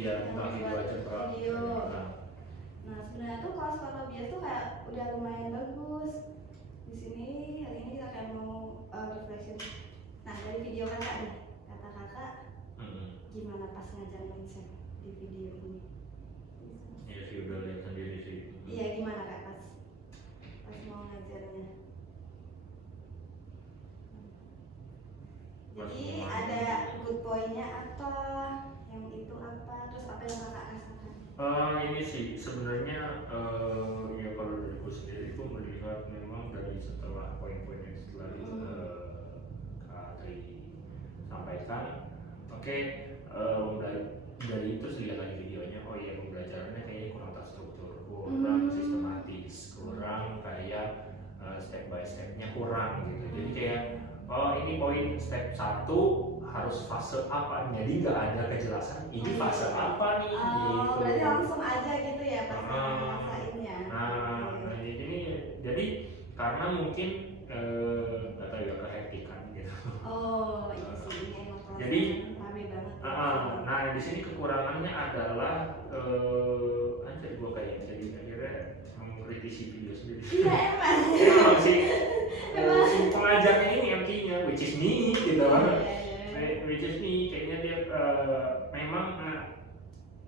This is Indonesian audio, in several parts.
Iya, tentang video aja Kak. Video. Nah sebenarnya tuh kelas foto bias tuh kayak udah lumayan bagus. Di sini hari ini kita kayak mau reflection. Nah dari video kakak nih, kata kakak gimana pas ngajar mindset di video ini? Iya sih, udah lihat sendiri sih. Iya, gimana kak pas mau ngajarnya? Jadi ada good point-nya apa, yang itu apa, terus apa yang kakak rasakan? Ini sih sebenarnya ya kalau dari aku sendiri aku melihat memang dari setelah poin-poin yang setelah Kak Tri sampaikan, oke, dari itu saya lihat lagi videonya, oh iya pembelajarannya kayaknya kurang terstruktur, kurang sistematis, kurang kayak step by stepnya kurang gitu. Jadi kayak oh ini poin step 1 harus fase apa, jadi nggak ada kejelasan ini fase apa nih gitu. Berarti langsung aja gitu ya pas ngerasainnya. Jadi karena mungkin nggak tahu ya kehektikan gitu. Oh iya sih, ini emang kelasnya jadi rame banget. nah di sini kekurangannya adalah anjir gua kayak jadi akhirnya mengkritisi video sendiri. Iya emang. Emang sih si pengajarnya ini MT-nya which is me gitu kan. Which is me kayaknya dia memang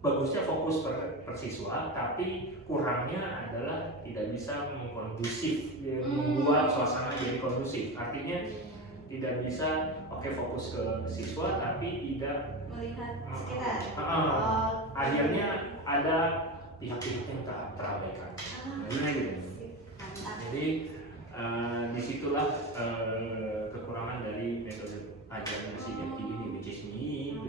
bagusnya fokus per siswa, tapi kurangnya adalah tidak bisa mengkondusif, membuat suasana jadi kondusif. Artinya tidak bisa fokus ke siswa tapi tidak melihat sekitar. Akhirnya ada pihak-pihak yang terabaikan. Jadi disitulah kekurangan dari metode ajarnya si MT ini, which is me.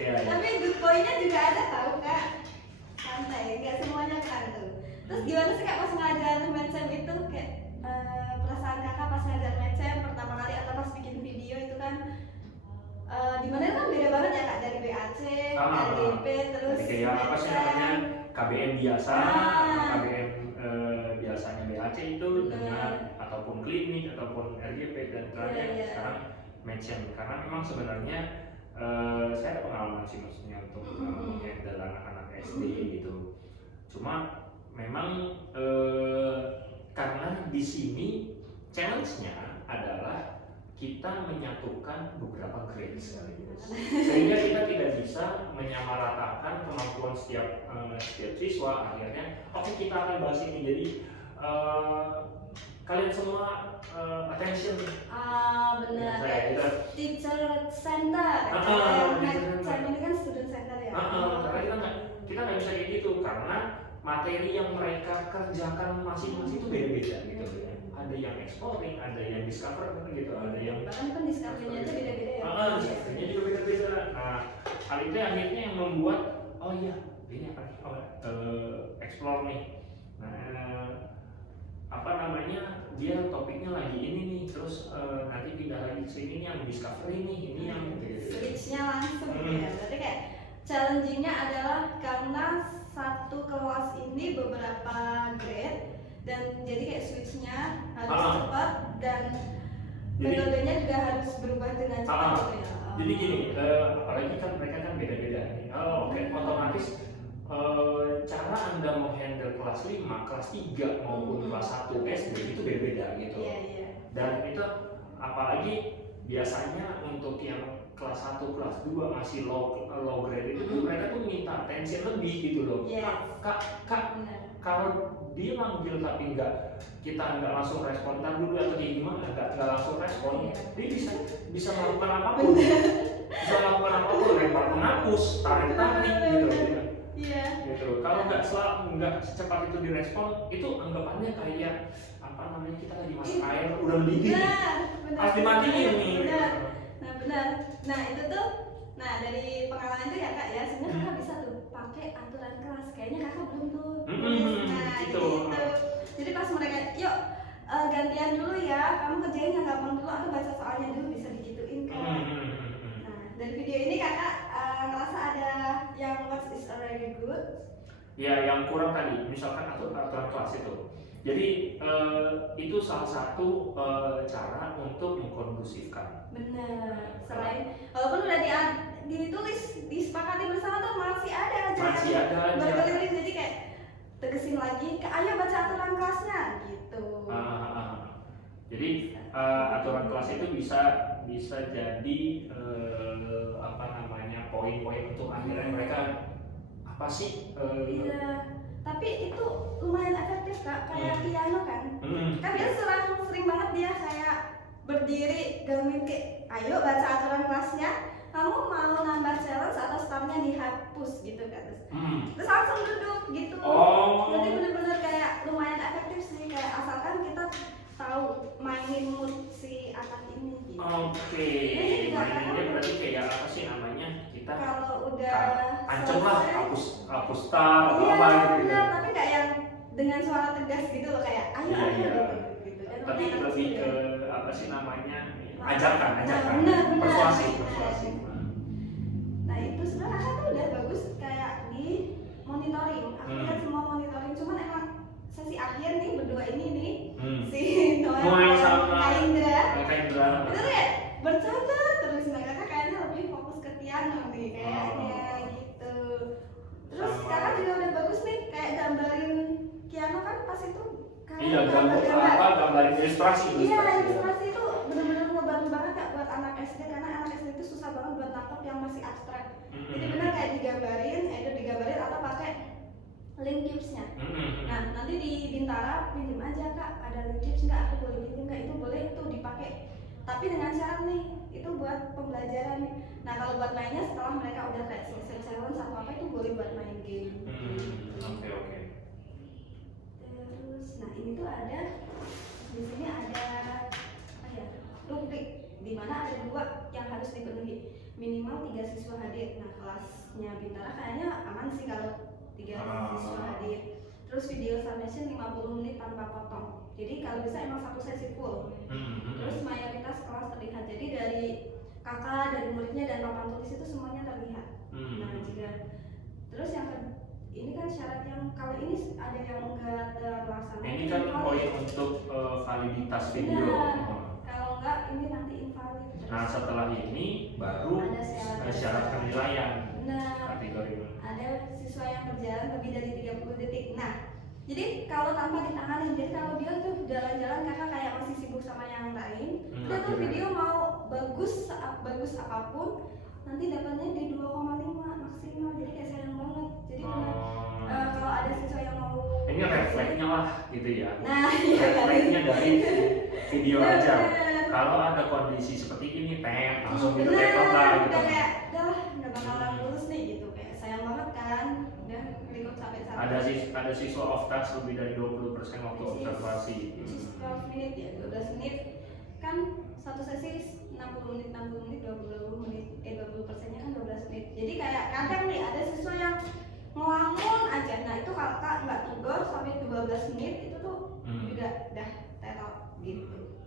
Ya. Tapi good point-nya juga ada tahu kak, santai, nggak semuanya kan tuh. Terus gimana sih kak pas ngajar macam itu, kayak perasaan kakak pas ngajar macam pertama kali atau pas bikin video itu kan dimana kan beda banget ya kak, dari BAC, RGP, terus kayak apa sih namanya KBM biasa, KBM biasanya BAC itu dengan ataupun klinik ataupun RGP dan terakhir sekarang mention, karena memang sebenarnya saya ada pengalaman sih maksudnya untuk menghandle anak-anak SD gitu. Cuma memang karena di sini challenge-nya adalah kita menyatukan beberapa grade sekaligus, sehingga kita tidak bisa menyamaratakan kemampuan setiap siswa. Akhirnya kita akan bahas ini, jadi kalian semua attention. Benar, kayak teacher center. Saya ini kan student center ya. Karena kita nggak bisa kayak gitu, karena materi yang mereka kerjakan masing-masing itu beda-beda gitu ya. Ada yang exploring, ada yang discover gitu, ada yang bahkan kan discovery-nya aja beda-beda ya. Discovery-nya juga beda-beda. Nah, hal itu akhirnya yang membuat oh iya ini apa nih? Explore nih. Nah, apa namanya, dia topiknya lagi ini nih, terus nanti pindah lagi ke sini yang discovery nih, ini yang switch-nya langsung ya. Berarti kayak challenging-nya adalah karena satu kelas ini beberapa grade dan jadi kayak switch-nya harus cepat dan metodenya juga harus berubah dengan cepat gitu ya. Jadi gini, apalagi kan mereka kan beda-beda nih. Otomatis cara Anda mau handle kelas 5, kelas 3 maupun kelas 1 SD itu beda-beda gitu. Dan itu apalagi biasanya untuk yang kelas 1, kelas 2 masih low grade itu mereka tuh minta attention lebih gitu loh. Kak, kalau dia manggil tapi kita nggak langsung respon, ntar dulu atau kayak gimana, nggak langsung respon, dia bisa melakukan apapun. Bisa melakukan apapun, lempar penghapus, tarik gitu. Gitu. Kalau nggak secepat itu direspon, itu anggapannya kayak apa namanya, kita lagi masak air udah mendidih, harus dimatiin nih. Benar. Nah itu tuh, dari pengalaman itu ya kak ya, sebenarnya kakak bisa tuh pakai aturan kelas. Kayaknya kakak belum tuh. Gitu. Jadi pas mereka, yuk gantian dulu ya, kamu kerjain yang gampang dulu atau baca soalnya dulu, bisa digituin kan. Nah dari video ini kakak ngerasa ada yang what is already good? Ya, yang kurang tadi, misalkan aturan kelas itu. Jadi itu salah satu cara untuk mengkondusifkan. Benar. Selain walaupun udah ditulis, disepakati tegesin lagi, ayo baca aturan kelasnya gitu. Jadi aturan kelas itu bisa jadi apa namanya poin-poin untuk akhirnya mereka apa sih? Iya. Tapi itu lumayan efektif Kak, kayak piano kan. Kan dia sering banget dia kayak berdiri gangguin kayak, ayo baca aturan kelasnya, kamu mau nambah challenge atau startnya dihapus gitu kan. Terus langsung duduk gitu. Jadi bener-bener kayak lumayan efektif sih, kayak asalkan kita tahu mainin mood si anak ini gitu. Oke, maininnya berarti kayak apa sih namanya? Kita kalau udah ancam lah hapus tar atau apa gitu. Benar, tapi nggak yang dengan suara tegas gitu loh, kayak ayo gitu. Tapi lebih ke apa sih namanya? Ajarkan. Benar. Persuasi. Nah itu sebenarnya aku tuh udah bagus kayak di monitoring. Aku lihat semua monitoring, cuman emang sesi akhir nih berdua ini nih si Noel sama Kak Indra bener ya bercanda terus. Nah kakak kayaknya lebih fokus ke piano nih kayaknya gitu. Terus kakak juga udah bagus nih kayak gambarin piano kan pas itu iya gambarin ilustrasi. Iya ilustrasi itu bener-bener ngebantu banget Kak buat anak SD, karena anak SD itu susah banget buat nangkep yang masih abstrak. Jadi bener kayak digambarin atau pakai link tipsnya. Nah nanti di Bintara pinjam aja Kak, ada link tips nggak, aku boleh pinjam nggak, itu boleh tuh dipakai, tapi dengan syarat nih itu buat pembelajaran. Nah kalau buat mainnya setelah mereka udah kayak selesai challenge atau apa itu boleh buat main game. Oke. Terus nah ini tuh ada di sini ada apa ya, rubrik di mana ada 2 yang harus dipenuhi, minimal 3 siswa hadir. Nah kelasnya Bintara kayaknya aman sih kalau 3 siswa hadir. Terus video submission 50 menit tanpa potong. Jadi kalau bisa emang satu sesi full. Terus mayoritas kelas terlihat. Jadi dari kakak, dari muridnya dan papan tulis itu semuanya terlihat. Nah juga. Terus yang ini kan syarat yang kalau ini ada yang enggak terlaksana. Ini kan poin untuk validitas video. Kalau enggak ini nanti invalid. Nah setelah ini baru ada syarat penilaian. Kategori. Ada siswa yang berjalan lebih dari 30 detik. Nah, jadi kalau tanpa ditangani, jadi kalau dia tuh jalan-jalan kakak kayak masih sibuk sama yang lain, dia tuh video mau bagus apapun, nanti dapatnya di 2,5 maksimal. Jadi kayak sayang banget. Jadi kalau ada siswa yang mau ini refleksnya lah gitu ya. Nah, refleksnya dari video aja. Kalau ada kondisi seperti ini, langsung gitu lah gitu. Kayak nggak bakalan lulus nih gitu, kayak sayang banget kan, udah record sampai ada siswa off task lebih dari 20% waktu observasi. 12 menit ya, 12 menit kan satu sesi 60 menit 20 menit 20%-nya kan 12 menit. Jadi kayak kadang nih ada siswa yang ngelamun aja. Nah itu kalau kak nggak tegur sampai 12 menit itu tuh juga udah teror gitu.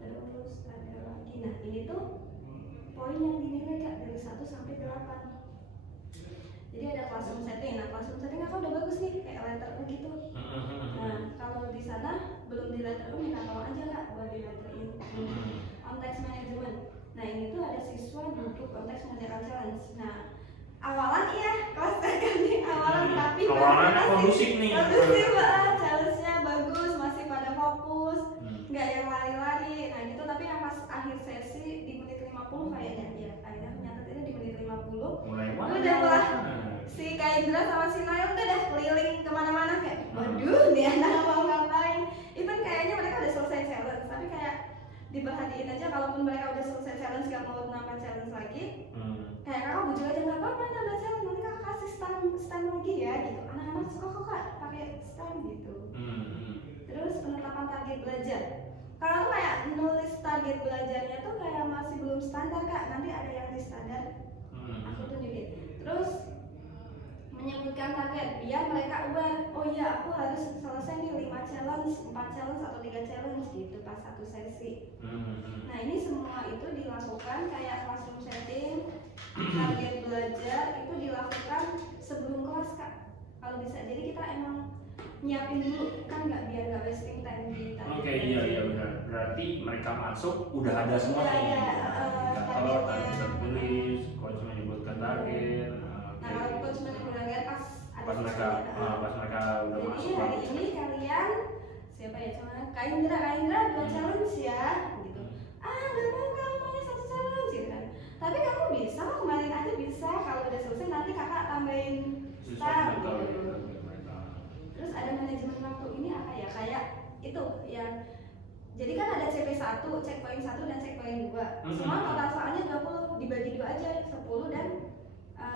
Terus ada lagi, nah ini tuh poin yang dinilai Kak dari 1 sampai 8. Jadi ada classroom setting. Nah classroom setting aku udah bagus nih kayak letter U gitu. Nah kalau di sana belum di letter U minta tolong aja Kak buat di letter U. Context management. Nah ini tuh ada siswa duduk konteks mengerjakan challenge. Nah awalan iya kelas kan nih awalan, tapi awalannya kondusif nih. Kondusif banget, challenge-nya bagus, masih pada fokus, nggak yang lari-lari. Nah gitu, tapi yang pas akhir sesi di menit 50 kayaknya ya, akhirnya nyatetnya di menit 50 mulai udah si Kak Indra sama si Nail udah keliling kemana-mana kayak waduh nih anak mau ngapain. Even kayaknya mereka udah selesai challenge, tapi kayak diperhatiin aja kalaupun mereka udah selesai challenge gak mau nambah challenge lagi, kayak kakak bujuk aja nggak apa-apa nambah challenge, nanti kakak kasih stand lagi ya gitu. Anak-anak suka kok Kak pakai stand gitu. Terus penetapan target belajar. Kalau tuh kayak nulis target belajarnya tuh kayak masih belum standar Kak, nanti ada yang di standar. Aku tunjukin. Terus menyebutkan target biar mereka aware, oh iya aku harus selesai nih 5 challenge, 4 challenge atau 3 challenge gitu pas satu sesi. Nah ini semua itu dilakukan kayak classroom setting, target belajar itu dilakukan sebelum kelas Kak. Kalau bisa, jadi kita emang nyiapin dulu kan biar nggak wasting time di target. Oke, iya benar. Berarti mereka masuk udah ada semua nih. Target tertulis, coach menyebutkan target. Nah kalau coach menyebutkan target pas ada pas mereka udah jadi masuk. hari ini kalian siapa ya, cuma Kak Indra dua challenge ya gitu. Nggak mau, kalau maunya satu challenge gitu kan. Tapi kamu bisa, kemarin aja bisa, kalau udah selesai nanti kakak tambahin start gitu. Terus ada manajemen waktu ini apa ya, kayak itu yang jadi kan ada CP1, checkpoint 1 dan checkpoint 2. Semua total soalnya 20, dibagi 2 aja, 10 dan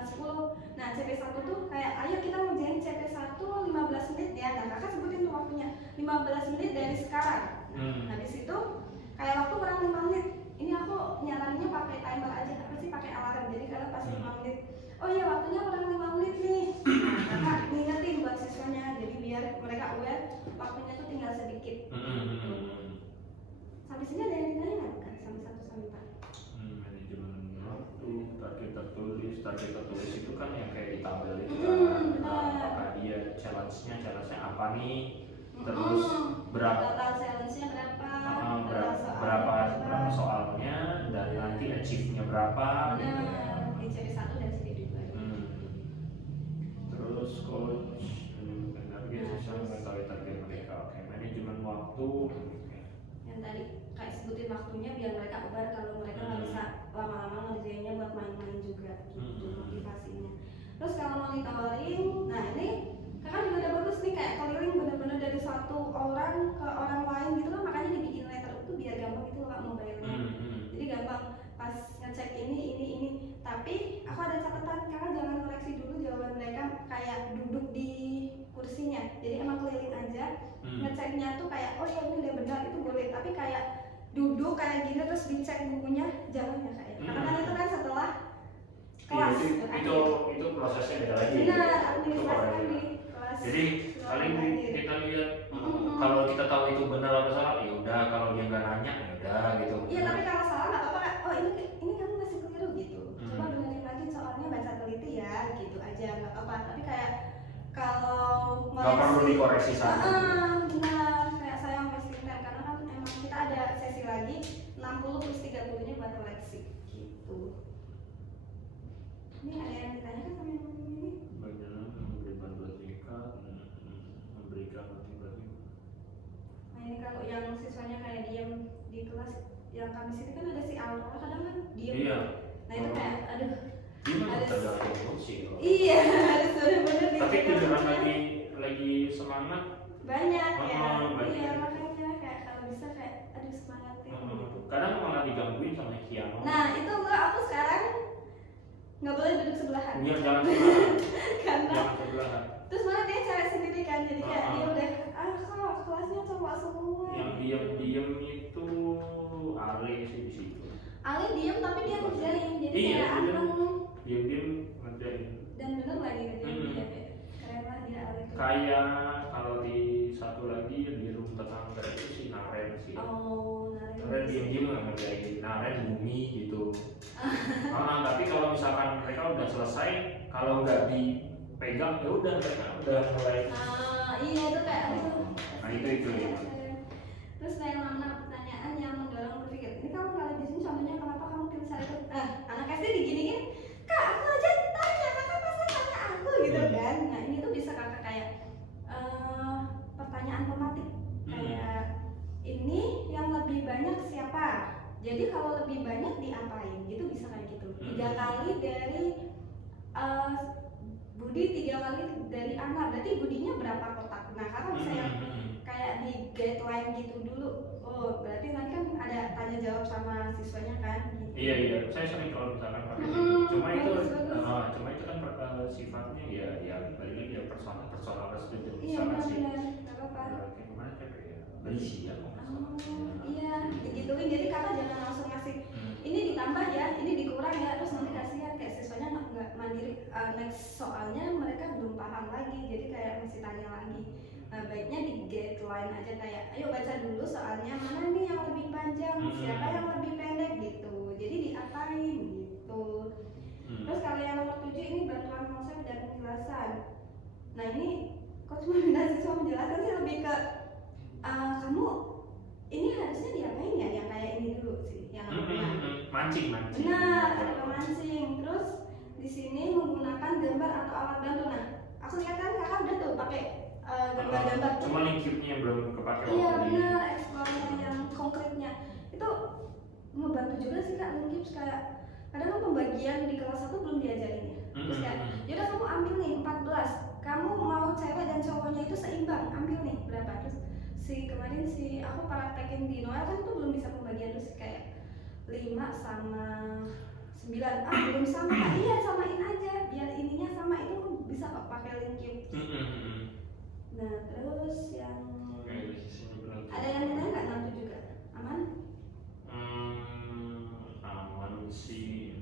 10. Nah, CP1 tuh kayak ayo kita ngerjain CP1 15 menit ya. Nah, kakak sebutin tuh waktunya 15 menit dari sekarang. Habis itu kayak waktu kurang 5 menit. Ini aku nyaraninnya pakai timer aja, apa sih, pakai alarm. Jadi kalau pas 5 menit, oh iya waktunya kurang 5 menit nih. Kakak ngingetin buat siswanya, jadi biar mereka aware waktunya tuh tinggal sedikit. Sampai sini ada yang ditanya nggak kan? Sampai 1 sampai 4. Manajemen waktu, target tertulis itu kan yang kayak di tabel itu kan. Apakah dia challenge-nya apa nih? Terus berapa total challenge-nya berapa soalnya, dan nanti achieve-nya berapa gitu ya. Di CP1 dan CP2. Terus coach target mereka. Oke, manajemen waktu yang tadi kayak sebutin waktunya biar mereka aware kalau mereka nggak bisa lama-lama ngerjainnya buat main-main juga gitu motivasinya. Terus kalau monitoring, nah ini kakak juga udah bagus nih, kayak keliling bener-bener dari satu orang ke orang lain gitu kan, makanya dibikin letter itu biar gampang gitu loh mobile-nya. Jadi gampang pas ngecek ini. Tapi aku ada catatan, kakak jangan koreksi dulu jawaban mereka kayak duduk di kursinya. Jadi emang keliling aja, ngeceknya tuh kayak oh ya ini udah benar itu boleh, tapi kayak duduk kayak gini terus dicek bukunya jangan ya kayak. Karena kan itu kan setelah kelas. Itu prosesnya beda lagi. Benar, administrasi kan di kelas. Jadi paling kita lihat kalau kita tahu itu benar atau salah, ya udah, kalau dia nggak nanya ya udah gitu. Iya, tapi kalau salah nggak apa-apa. Oh ini kamu masih keliru gitu. Coba dengerin lagi soalnya, baca teliti ya gitu aja, nggak apa-apa. Tapi kayak kalau nggak perlu dikoreksi sama. Benar, kayak saya mesti karena kan emang kita ada sesi lagi 60 plus 30-nya buat koreksi gitu. Ini ada yang ditanyakan sama yang ini? Bagaimana memberi bantuan tingkat, memberikan motivasi. Nah ini kalau yang siswanya kayak diam di kelas yang kami sini kan ada si Alfa, kadang kan diam. Iya. Nah itu kayak aduh. Gimana tergantung sih. Iya, harus benar-benar. Tapi beneran lagi semangat. Banyak ya. Banyak. Iya makanya kayak kalau bisa kayak aduh semangatin. Kadang malah digangguin sama Kiano. Nah itu aku sekarang nggak boleh duduk sebelahan. Iya, jangan sebelahan. Karena Jangan sebelahan. terus mana dia cewek sendiri kan, jadi kayak dia udah kok kelasnya cowok semua. Yang diam itu Ale sih di situ. Ale diem tapi dia ngerjain, jadi Iya, kayak anteng. Diam ngerjain. Dan bener lagi dia keren lah dia Ale itu. Kayak kalau di satu lagi di room tetangga itu si Naren sih. Oh, Naren diam nggak ngerjain. Naren bumi gitu. Tapi kalau misalkan mereka udah selesai, kalau nggak dipegang ya udah mereka udah mulai. Iya itu kayak Nah itu ya. Terus yang mana pertanyaan yang mendorong berpikir, ini kamu kalau di sini contohnya kenapa kamu pilih saya itu? Anak SD diginiin, kak aku aja tanya, kakak pasti tanya aku gitu kan. Nah ini tuh bisa kakak kayak pertanyaan pematik, kayak ini yang lebih banyak siapa? Jadi kalau lebih banyak diapain? Gitu bisa kayak gitu. 3 kali dari Budi, 3 kali dari Ana, berarti Budinya berapa kotak? Nah kakak bisa yang kayak di guideline gitu dulu. Oh berarti nanti kan ada tanya jawab sama siswanya kan gitu. Iya, saya sering kalau misalkan pakai itu. Cuma itu kan sifatnya ya balik lagi ya personal student Iya sama sih. nggak apa-apa. Kayak kemana ya? Berisi ya kok. Iya, digituin. Jadi kakak jangan langsung ngasih ini ditambah ya, ini dikurang ya, terus nanti kasihan kayak siswanya nggak mandiri. Next soalnya mereka belum paham lagi, jadi kayak masih tanya lagi. Nah baiknya di guideline aja kayak, ayo baca dulu soalnya mana nih yang lebih panjang, siapa yang lebih pendek gitu. Jadi diapain gitu. Terus kalau yang nomor 7 ini bantuan konsep dan penjelasan. Nah ini coach meminta siswa menjelaskan sih lebih ke kamu ini harusnya diapain ya, yang kayak ini dulu sih, yang mancing. Benar, ada pemancing. Terus di sini menggunakan gambar atau alat bantu. Nah, aku lihat kan juga sih kak mungkin kayak kadang kan pembagian di kelas 1 belum diajarin ya. Terus kayak yaudah kamu ambil nih 14, kamu mau cewek dan cowoknya itu seimbang, ambil nih berapa. Terus kemarin aku praktekin di Noel kan itu belum bisa pembagian, terus kayak 5 sama 9, belum sama kak, iya samain aja biar ininya sama, itu bisa kok pakai link. Nah terus yang ada yang ditanya nggak nanti juga aman? Aman sih.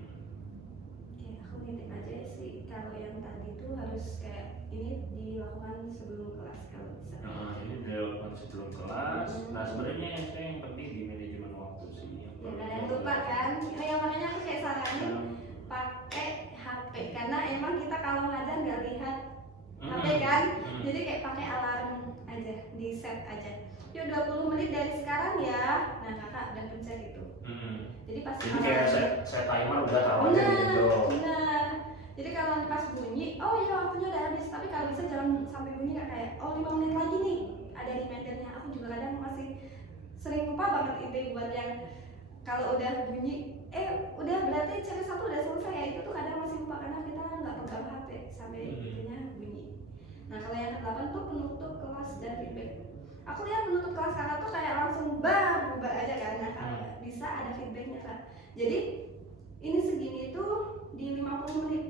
Oke, aku nitip aja sih kalau yang tadi tuh harus kayak ini dilakukan sebelum kelas kalau bisa. Nah ini dilakukan sebelum kelas. Nah sebenarnya yang penting di manajemen waktu sih. Ya kadang lupa kan, yang makanya aku kayak saranin pakai HP karena emang kita kalau ngajar nggak lihat HP kan, jadi kayak pakai alarm aja, di set aja. Yuk 20 menit dari sekarang ya. Nah kakak udah pencet itu. Jadi pas jadi kayak saya timer udah tahu aja gitu. Benar. Jadi kalau nanti pas bunyi, oh iya waktunya udah habis. Tapi kalau bisa jangan sampai bunyi kayak, oh 5 menit lagi nih. Ada remindernya. Aku juga kadang masih sering lupa banget ide buat yang kalau udah bunyi, udah berarti chapter 1 udah selesai ya. Itu tuh kadang masih lupa karena kita nggak pegang HP sampai itunya bunyi. Nah kalau yang ke-8 tuh penutup kelas dan feedback. Aku lihat penutup kelas kakak tuh kayak langsung bubar aja kan. Nah kalau bisa ada feedbacknya kak. Jadi ini segini tuh di 50 menit.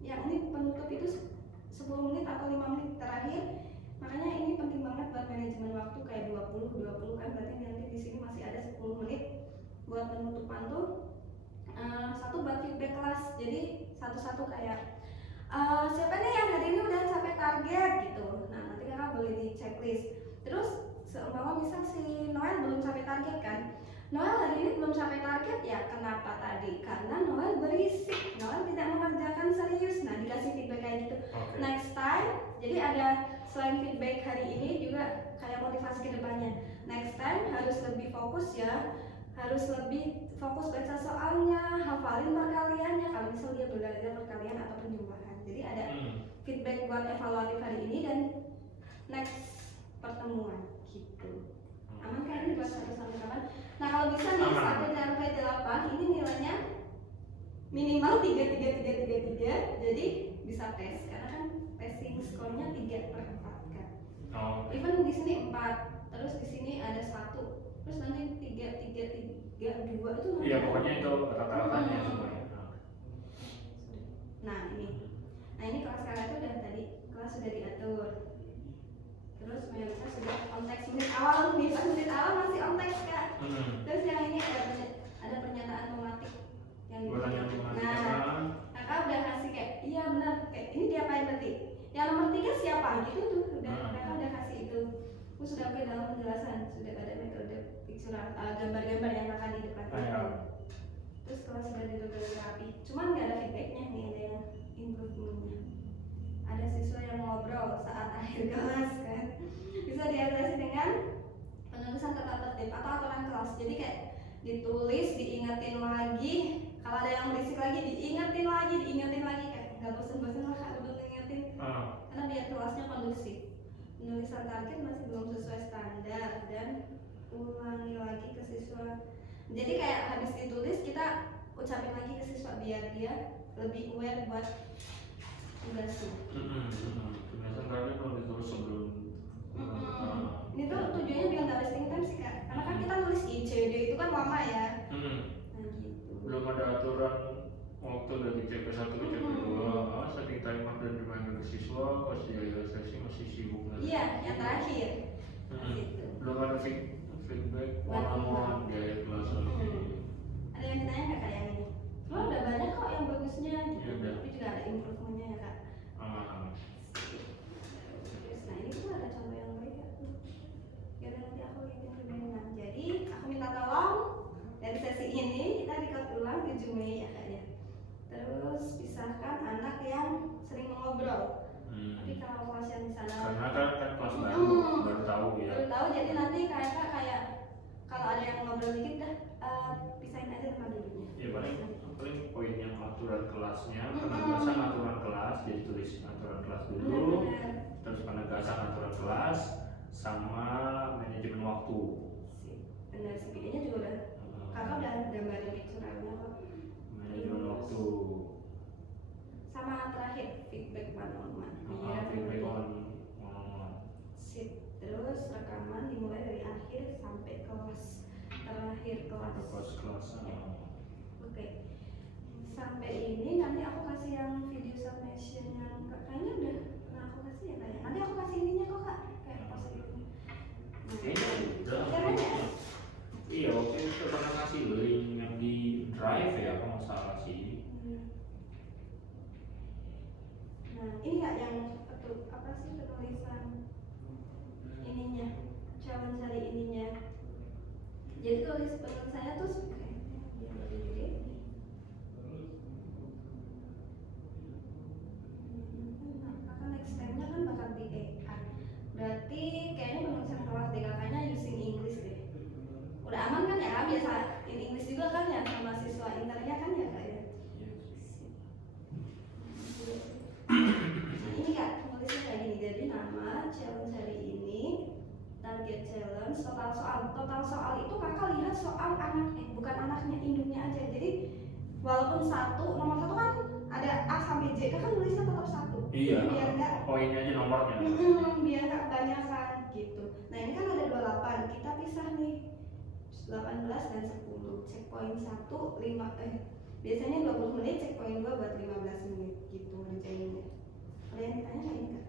Yang ini penutup itu 10 menit atau 5 menit terakhir. Makanya ini penting banget buat manajemen waktu kayak 20 kan, berarti nanti di sini masih ada 10 menit buat penutupan tuh. Satu buat feedback kelas. Jadi satu-satu kayak siapa nih yang hari ini udah capai target gitu. Nah nanti kakak boleh di checklist. Terus seumpama misal si Noel belum capai target kan, Noel hari ini belum capai target ya kenapa tadi? Karena Noel berisik, Noel tidak mengerjakan serius. Nah dikasih feedback kayak gitu. Next time, jadi ada selain feedback hari ini juga kayak motivasi ke depannya. Next time harus lebih fokus ya, harus lebih fokus baca soalnya, hafalin perkaliannya. Kalau misal dia belajar perkalian atau penjumlahan. Jadi ada feedback buat evaluatif hari ini dan next pertemuan gitu. Aman kan ini buat 1 sampai 8. Nah kalau bisa nih 1 sampai 8 ini nilainya minimal 3 jadi bisa tes karena kan passing skornya 3/4 kan. Even di sini 4, terus di sini ada 1, terus nanti 3, 2 itu. Iya pokoknya itu rata-ratanya semuanya. Nah ini kelas kakak itu udah tadi kelas sudah diatur. Terus mayoritas sudah on text menit awal nih, pas menit awal masih on text kak. Terus yang ini ada pernyataan pematik yang nah kakak udah kasih kayak iya benar kayak ini diapain berarti yang nomor 3 siapa gitu tuh udah kakak udah kasih itu. Aku sudah oke dalam penjelasan, sudah ada metode picture gambar-gambar yang kakak di depan. Terus kalau sudah ditulis rapi, cuman nggak ada feedbacknya nih, ada yang improvementnya. Ada siswa yang ngobrol saat akhir kelas kan, bisa diatasi dengan penulisan tata tertib atau aturan kelas. Jadi kayak ditulis, diingetin lagi, kalau ada yang berisik lagi diingetin lagi kayak nggak bosan-bosan lah kak udah ngingetin. Karena biar kelasnya kondusif. Penulisan target masih belum sesuai standar dan ulangi lagi ke siswa. Jadi kayak habis ditulis kita ucapin lagi ke siswa biar dia lebih aware buat tugasnya. Penulisan target kalau ditulis sebelum. Ini tuh tujuannya biar nggak wasting time sih kak. Karena kan kita nulis ICD itu kan lama ya. Nah gitu. Belum ada aturan waktu dari CP1 ke CP2. Setting timer dan reminder siswa pas di akhir sesi masih sibuk. Iya, yang terakhir. Belum ada feedback one-on-one di akhir kelas. Ada yang ditanya nggak kak yang ini? Oh udah banyak kok yang bagusnya gitu. Ya, tapi juga ada improvementnya ya kak. Terus nah ini tuh ada contoh yang baik ya tuh. Biar nanti aku liatin perbandingan. Jadi aku minta tolong dari sesi ini kita record ulang 7 Mei ya kak ya. Terus pisahkan anak yang sering mengobrol. Tapi kalau kelas yang di sana karena kan kelas baru tahu ya. Baru tahu jadi nanti kayak kalau ada yang ngobrol dikit dah pisahin aja tempat duduknya. Ya paling poin yang aturan kelasnya, penegasan aturan kelas, jadi tulis aturan kelas dulu, terus penegasan aturan kelas, sama manajemen waktu. Benar sih, kayaknya juga udah kakak udah gambarin picture-nya kok. Manajemen waktu. Sama terakhir feedback one-on-one. Feedback on. Sip. Terus rekaman dimulai dari akhir sampai kelas terakhir kelas. Kelas. Oke. Sampai ini nanti aku kasih yang video submission yang kayaknya udah pernah aku kasih ya kayak. Nanti aku kasih ininya kok kak, kayak pas ini. Kayaknya udah. Ya. Iya, oke, kita pernah kasih link yang di Drive ya, kalau nggak salah sih. Nah, ini nggak yang apa sih penulisan ininya, challenge hari ininya. Jadi tulis penulisannya tuh next time-nya kan bakal di AI. Berarti kayaknya penulisan kelas di kakaknya using English deh. Udah aman kan ya? Biasa in English juga kan ya sama siswa internya kan ya kak ya? Ini kak, tulisnya kayak gini. Jadi nama challenge hari ini, target challenge, total soal itu kakak lihat soal bukan anaknya induknya aja. Jadi walaupun nomor satu kan ada A sampai J, kakak nulisnya tetap satu. Iya. Biar nggak poinnya aja nomornya. Biar nggak kebanyakan gitu. Nah ini kan ada 28, kita pisah nih 18 dan 10. Checkpoint 1 biasanya 20 menit, checkpoint 2 buat 15 menit gitu ngerjainnya. Ada yang ditanya nggak ini kak?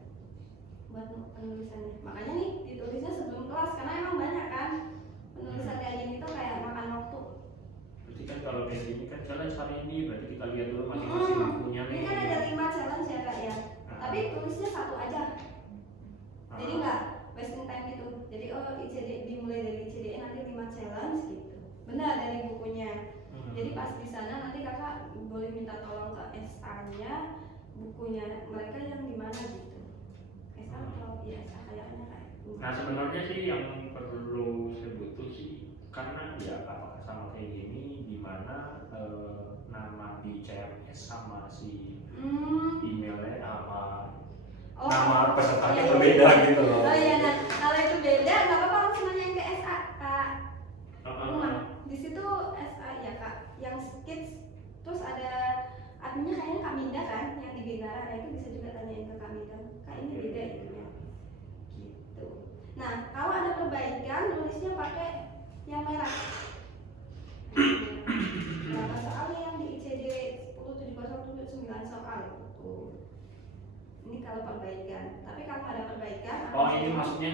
Buat penulisannya. Makanya nih ditulisnya sebelum kelas karena emang banyak kan penulisan kayak gini tuh kayak makan waktu. Berarti kan kalau kayak gini kan challenge hari ini, berarti kita lihat dulu masing-masing bukunya nih. Ini kan ada 5 challenge ya kak ya. Tapi tulisnya satu aja. Jadi nggak wasting time gitu. Jadi ICD dimulai dari ICD nanti 5 challenge gitu. Benar dari bukunya. Jadi pas di sana nanti kakak boleh minta tolong ke SA-nya bukunya mereka yang di mana gitu. SA atau ya SA kayaknya kayak. Nah sebenarnya sih yang perlu saya butuh sih karena ya apakah sama kayak gini di mana nama di CMS sama si emailnya sama nama pesertanya berbeda gitu loh. Oh iya, nah kalau itu beda nggak apa-apa langsung nanya yang ke SA kak. Di situ SA ya kak, yang skits terus ada adminnya kayaknya Kak Minda kan yang di Bintara, nah itu bisa juga tanyain ke Kak Minda. Kak ini beda itunya. Gitu. Nah kalau ada perbaikan nulisnya pakai yang merah. Berapa soalnya yang di ICD 10.707 9 soal tuh. Ini kalau perbaikan. Tapi kalau ada perbaikan. Ini maksudnya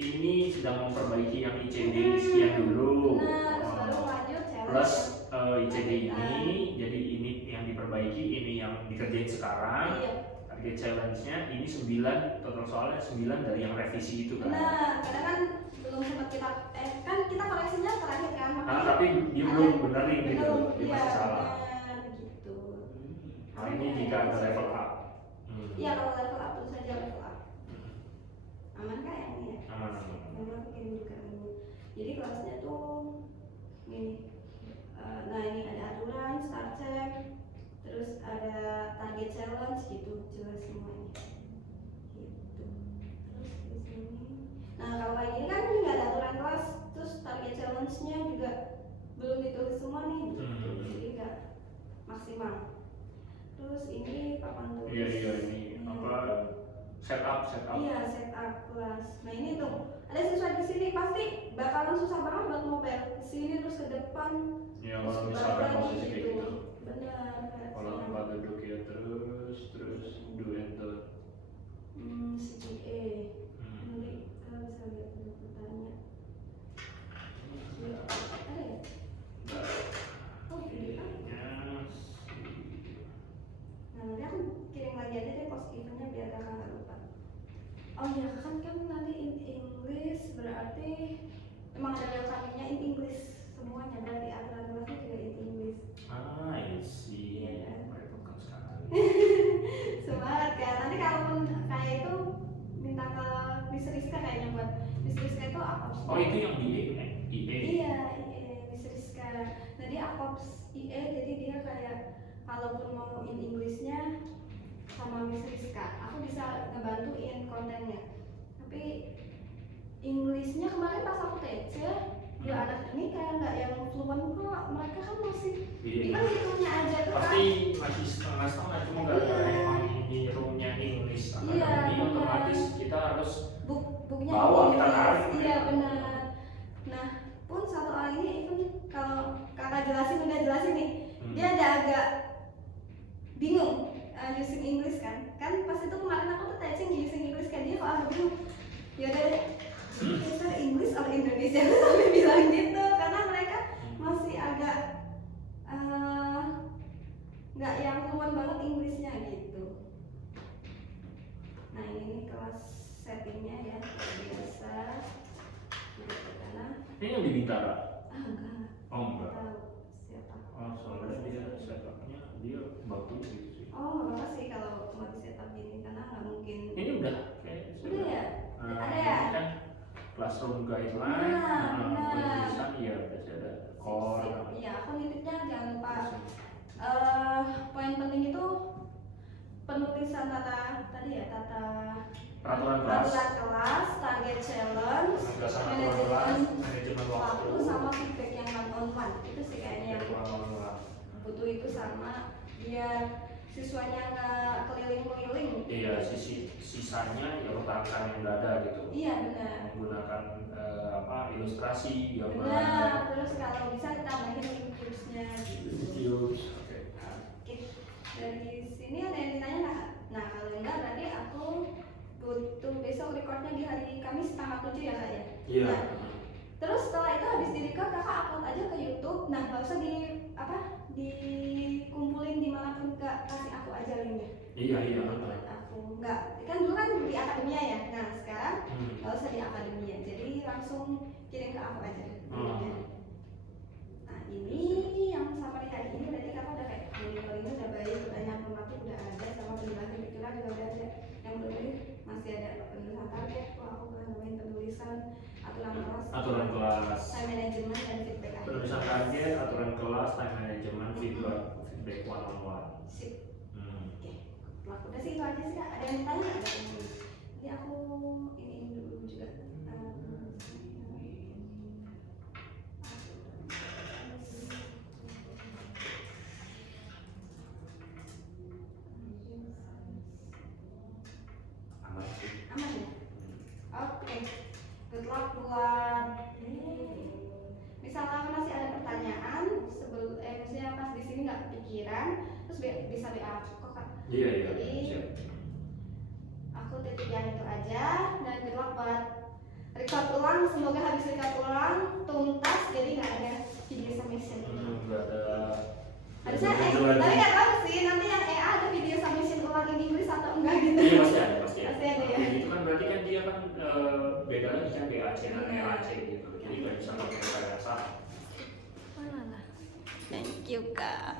ini sedang memperbaiki yang ICD sekian dulu. Benar, baru lanjut plus ICD ini, jadi ini yang diperbaiki, ini yang dikerjain sekarang. Iya. Target challenge-nya ini 9, total soalnya 9 dari yang revisi itu kan. Benar, karena kan belum sempat kita kan kita koleksinya terakhir kan. Tapi dia belum benerin gitu, dia iya, masih salah. Gitu. Nah ini jika ada level up. Iya kalau level up tentu saja level up. Aman kah yang ini ya? Aman. Yang aku kirim juga ini. Jadi kelasnya tuh gini. Nah ini ada aturan, start check, terus ada target challenge gitu, jelas semuanya. Gitu. Terus di sini. Nah kalau kayak gini kan ini nggak ada aturan kelas, terus target challenge-nya juga belum ditulis semua nih, gitu. Jadi nggak maksimal. Terus ini papan tulis. Iya ini apa? Setup. Iya setup kelas. Nah ini tuh ada siswa di sini pasti bakalan susah banget buat mobile ke sini terus ke depan. Ya kalau misalkan posisi kayak gitu. Benar. Kalau tempat duduk ya terus do and don't. CPA. Nanti kalau bisa lihat pertanyaan. Ada ya? Oh video. Nah nanti aku kirim lagi aja deh post eventnya biar kakak nggak lupa. Oh iya kan nanti in English berarti emang ada rekamnya in English semuanya, berarti aturan kelasnya juga in English. I see. Iya. Merepotkan sekali. Semangat kan. Nanti kalaupun kayak itu minta ke Miss Rizka kayaknya buat Miss Rizka itu AKOPS. Oh itu yang di IE. Iya Miss Rizka. Nah dia AKOPS IE jadi dia kayak kalaupun mau in Englishnya sama Miss Rizka, aku bisa ngebantuin kontennya. Tapi Englishnya kemarin pas aku TC Ya anak ini kayak nggak yang fluent kok, mereka kan masih Iya. kan hitungnya aja tuh kan. Pasti masih setengah-setengah, cuma gara-gara Iya. emang ini roomnya English Iya, Academy, benar. otomatis kita harus Buknya bawa, kita Inggris. tarik. Iya benar. Nah pun satu orang ini even kalau kakak udah jelasin nih, dia ada agak bingung using English kan pas itu kemarin aku tuh touching using English kan dia kok agak bingung. Yaudah kita English atau Indonesia sampai bilang gitu karena mereka masih agak nggak yang fluent banget Inggrisnya gitu. Nah ini kelas settingnya ya biasa gitu karena ini yang di Bintara. enggak Oh enggak. tahu siapa. Oh soalnya dia setupnya dia bagus gitu sih. Oh nggak apa sih kalau mau di setup gini karena nggak mungkin. Ini udah kayak Udah ya? Ada ya? Ini kan classroom guideline, Benar. penulisan ya pasti ada core. Iya aku nitipnya jangan lupa poin penting itu penulisan tata Peraturan kelas, target challenge, penugasan aturan kelas, manajemen waktu, waktu sama feedback yang one on one itu sih kayaknya yang One-on-one. butuh itu sama biar siswanya nggak keliling-keliling. Iya, sisanya ya letakkan yang udah ada gitu. Iya benar. Menggunakan ilustrasi, gambar, Benar. Terus kalau bisa ditambahin link-nya gitu. videos. Oke. Oke. Dari sini ada yang ditanya nggak? Nah kalau enggak berarti aku butuh besok recordnya di hari Kamis tanggal 7 ya kak ya? Iya. Nah, terus setelah itu habis di record kakak upload aja ke YouTube. Nah nggak usah dikumpulin dimanapun kak, kasih aku aja linknya. Iya. Buat aku nggak kan dulu kan di akademia ya. Nah sekarang nggak usah di akademia, jadi langsung kirim ke aku aja linknya. Nah ini yang summary hari ini berarti kakak udah kayak monitoringnya udah baik, pertanyaan normatif udah ada, sama penjelasan pikiran juga udah ada. Yang belum masih ada penulisan target, aku kan nambahin penulisan aturan kelas, time management dan feedback akhir. Penulisan target, aturan kelas, time management, feedback one on one. Sip. Oke. Udah sih itu aja sih kak. Ada yang ditanya nggak? Jadi aku ini dulu juga. Aman sih. Aman ya? Oke. Good luck buat misalnya masih ada pertanyaan maksudnya pas di sini nggak kepikiran terus bisa WA kok kak. Iya. Jadi Siap. aku titip yang itu aja dan good luck buat record ulang, semoga habis record ulang tuntas jadi nggak ada video submission. Nggak ada. Harusnya Nggak tapi ada. nggak tahu sih nanti yang EA ada video submission ulang in English atau enggak gitu. Iya pasti ada. Pasti ada ya. Itu kan berarti kan dia kan beda lagi kan BAC dan EAC gitu. Jadi nggak bisa pakai kata yang sama. Thank you kak.